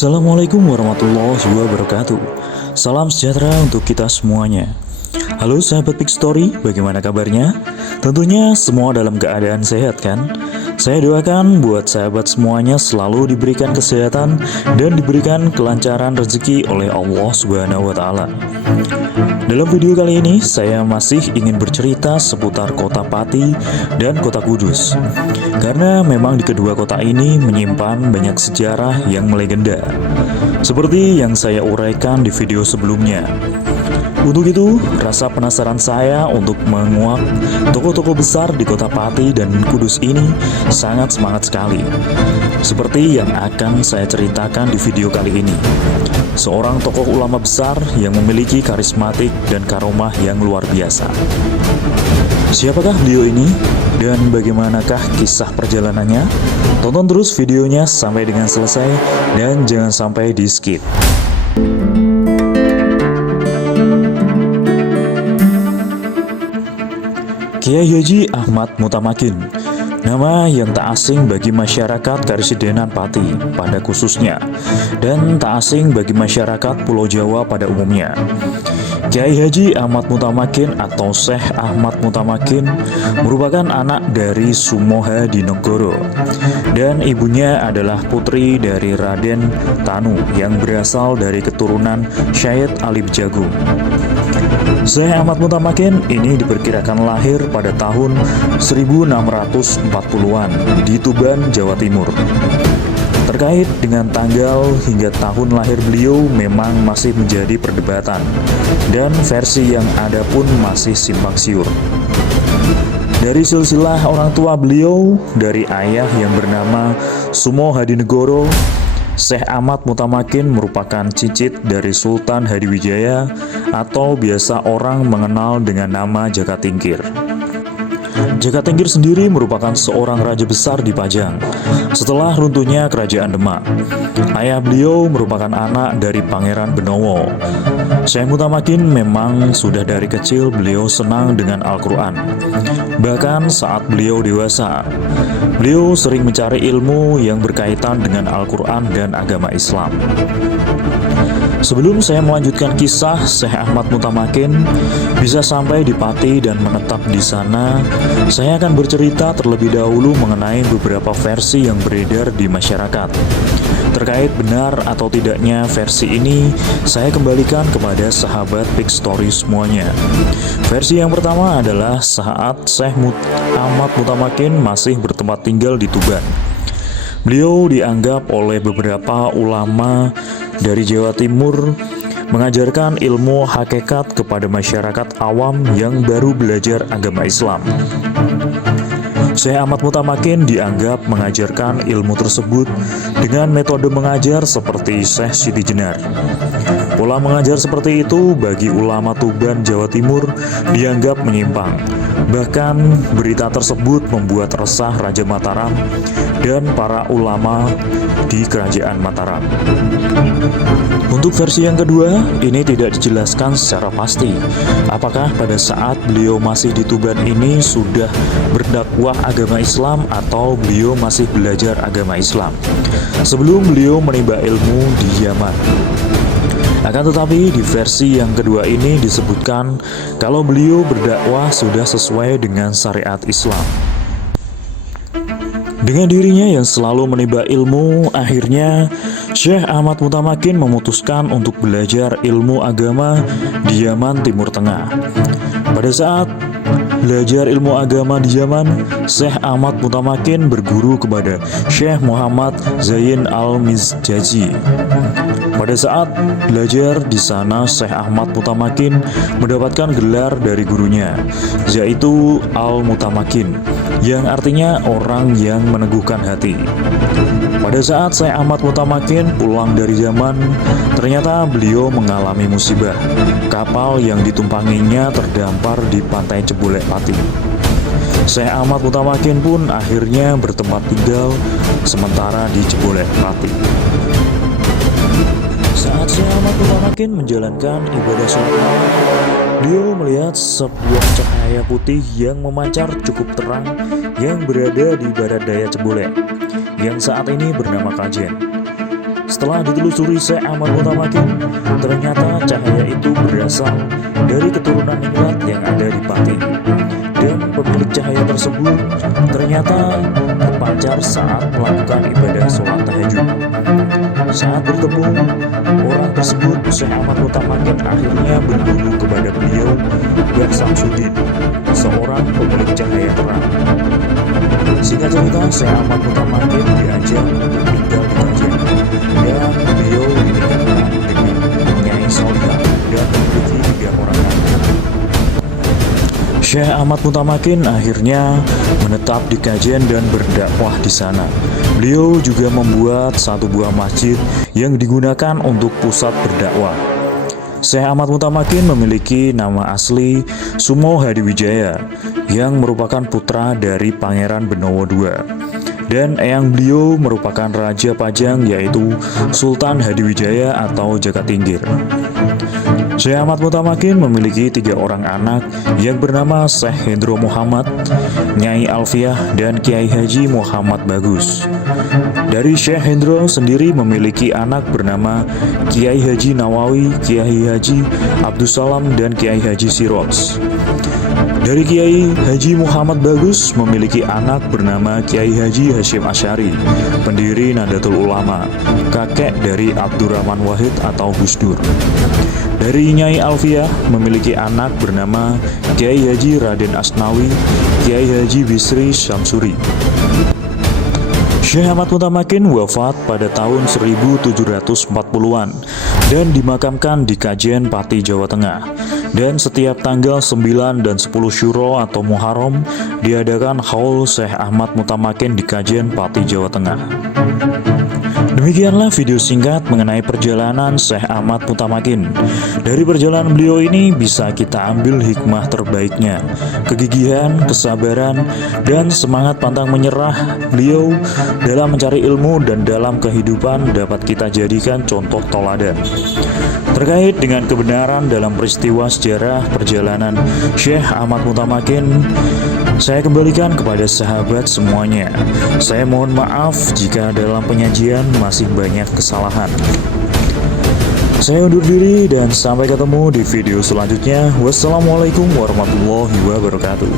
Assalamualaikum warahmatullahi wabarakatuh. Salam sejahtera untuk kita semuanya. Halo sahabat Big Story, bagaimana kabarnya? Tentunya semua dalam keadaan sehat kan? Saya doakan buat sahabat semuanya selalu diberikan kesehatan dan diberikan kelancaran rezeki oleh Allah Subhanahu wa Ta'ala. Dalam video kali ini, saya masih ingin bercerita seputar kota Pati dan kota Kudus. Karena memang di kedua kota ini menyimpan banyak sejarah yang melegenda, seperti yang saya uraikan di video sebelumnya. Untuk itu, rasa penasaran saya untuk menguak toko-toko besar di kota Pati dan Kudus ini sangat semangat sekali. Seperti yang akan saya ceritakan di video kali ini. Seorang tokoh ulama besar yang memiliki karismatik dan karomah yang luar biasa. Siapakah beliau ini? Dan bagaimanakah kisah perjalanannya? Tonton terus videonya sampai dengan selesai dan jangan sampai di skip. Kiai Haji Ahmad Mutamakin, nama yang tak asing bagi masyarakat Karesidenan Pati pada khususnya, dan tak asing bagi masyarakat Pulau Jawa pada umumnya. Kiai Haji Ahmad Mutamakin atau Syekh Ahmad Mutamakin merupakan anak dari Sumoha Dinegoro, dan ibunya adalah putri dari Raden Tanu yang berasal dari keturunan Syed Ali Bejagung. Syekh Ahmad Mutamakin ini diperkirakan lahir pada tahun 1640-an di Tuban, Jawa Timur. Terkait dengan tanggal hingga tahun lahir beliau memang masih menjadi perdebatan, dan versi yang ada pun masih simpang siur. Dari silsilah orang tua beliau, dari ayah yang bernama Sumo Hadinegoro, Syekh Ahmad Mutamakin merupakan cicit dari Sultan Hadiwijaya atau biasa orang mengenal dengan nama Jaka Tingkir. Jaka Tingkir sendiri merupakan seorang raja besar di Pajang setelah runtuhnya Kerajaan Demak. Ayah beliau merupakan anak dari Pangeran Benowo. Syekh Mutamakin memang sudah dari kecil beliau senang dengan Al-Quran. Bahkan saat beliau dewasa, beliau sering mencari ilmu yang berkaitan dengan Al-Quran dan agama Islam. Sebelum saya melanjutkan kisah Syekh Ahmad Mutamakin bisa sampai di Pati dan menetap di sana, saya akan bercerita terlebih dahulu mengenai beberapa versi yang beredar di masyarakat. Terkait benar atau tidaknya versi ini, saya kembalikan kepada sahabat Big Story semuanya. Versi yang pertama adalah saat Syekh Ahmad Mutamakin masih bertempat tinggal di Tuban. Beliau dianggap oleh beberapa ulama dari Jawa Timur mengajarkan ilmu hakikat kepada masyarakat awam yang baru belajar agama Islam. Syekh Ahmad Mutamakin dianggap mengajarkan ilmu tersebut dengan metode mengajar seperti Syekh Siti Jenar. Pola mengajar seperti itu bagi ulama Tuban, Jawa Timur dianggap menyimpang. Bahkan berita tersebut membuat resah Raja Mataram dan para ulama di Kerajaan Mataram. Untuk versi yang kedua, ini tidak dijelaskan secara pasti apakah pada saat beliau masih di Tuban ini sudah berdakwah agama Islam atau beliau masih belajar agama Islam sebelum beliau menimba ilmu di Yaman. Akan tetapi di versi yang kedua ini disebutkan kalau beliau berdakwah sudah sesuai dengan syariat Islam. Dengan dirinya yang selalu menimba ilmu, akhirnya Syekh Ahmad Mutamakin memutuskan untuk belajar ilmu agama di Yaman Timur Tengah. Pada saat belajar ilmu agama di Yaman, Syekh Ahmad Mutamakin berguru kepada Syekh Muhammad Zain Al-Mizjaji. Pada saat belajar di sana, Syekh Ahmad Mutamakin mendapatkan gelar dari gurunya, yaitu Al-Mutamakin, yang artinya orang yang meneguhkan hati. Pada saat Syekh Ahmad Mutamakin pulang dari Yaman, ternyata beliau mengalami musibah. Kapal yang ditumpanginya terdampar di pantai Cebolek Pati. Syekh Ahmad Mutamakin pun akhirnya bertempat tinggal sementara di Cebolek Pati. Saat Syekh Ahmad Mutamakin menjalankan ibadah sholat, beliau melihat sebuah cahaya putih yang memancar cukup terang yang berada di barat daya Cebolek, yang saat ini bernama Kajen. Setelah ditelusuri Syekh Ahmad Mutamakin, ternyata cahaya itu berasal dari keturunan Ningrat yang ada di Pati. Dan pemilik cahaya tersebut ternyata terpancar saat melakukan ibadah sholat tahajud. Saat bertemu orang tersebut, Syekh Ahmad Mutamakin akhirnya berguru kepada beliau Mbah Samsudin, seorang pemilik cahaya terang. Singkat cerita, Syekh Ahmad Mutamakin diajak untuk tinggal di kajian, dan beliau dinikahkan dengan Nyai Solihah dan memiliki 3 orang anak. Syekh Ahmad Mutamakin akhirnya menetap di Kajen dan berdakwah di sana. Beliau juga membuat 1 buah masjid yang digunakan untuk pusat berdakwah. Syekh Ahmad Mutamakin memiliki nama asli Sumo Hadiwijaya yang merupakan putra dari Pangeran Benowo II. Dan eyang beliau merupakan Raja Pajang yaitu Sultan Hadiwijaya atau Jakatingkir. Syekh Ahmad Mutamakin memiliki 3 orang anak yang bernama Syekh Hendro Muhammad, Nyai Alfiah, dan Kiai Haji Muhammad Bagus. Dari Syekh Hendro sendiri memiliki anak bernama Kiai Haji Nawawi, Kiai Haji Abdussalam, dan Kiai Haji Sirots. Dari Kiai Haji Muhammad Bagus memiliki anak bernama Kiai Haji Hashim Asy'ari, pendiri Nahdlatul Ulama, kakek dari Abdurrahman Wahid atau Gus Dur. Dari Nyai Alfiah memiliki anak bernama Kiai Haji Raden Asnawi, Kiai Haji Bisri Syamsuri. Syekh Ahmad Mutamakin wafat pada tahun 1740-an dan dimakamkan di Kajen, Pati, Jawa Tengah. Dan setiap tanggal 9 dan 10 Syuro atau Muharram diadakan haul Syekh Ahmad Mutamakin di Kajen, Pati, Jawa Tengah. Demikianlah video singkat mengenai perjalanan Syekh Ahmad Mutamakin. Dari perjalanan beliau ini bisa kita ambil hikmah terbaiknya, kegigihan, kesabaran, dan semangat pantang menyerah beliau dalam mencari ilmu dan dalam kehidupan dapat kita jadikan contoh teladan. Terkait dengan kebenaran dalam peristiwa sejarah perjalanan Syekh Ahmad Mutamakin, saya kembalikan kepada sahabat semuanya. Saya mohon maaf jika dalam penyajian masih banyak kesalahan. Saya undur diri dan sampai ketemu di video selanjutnya. Wassalamualaikum warahmatullahi wabarakatuh.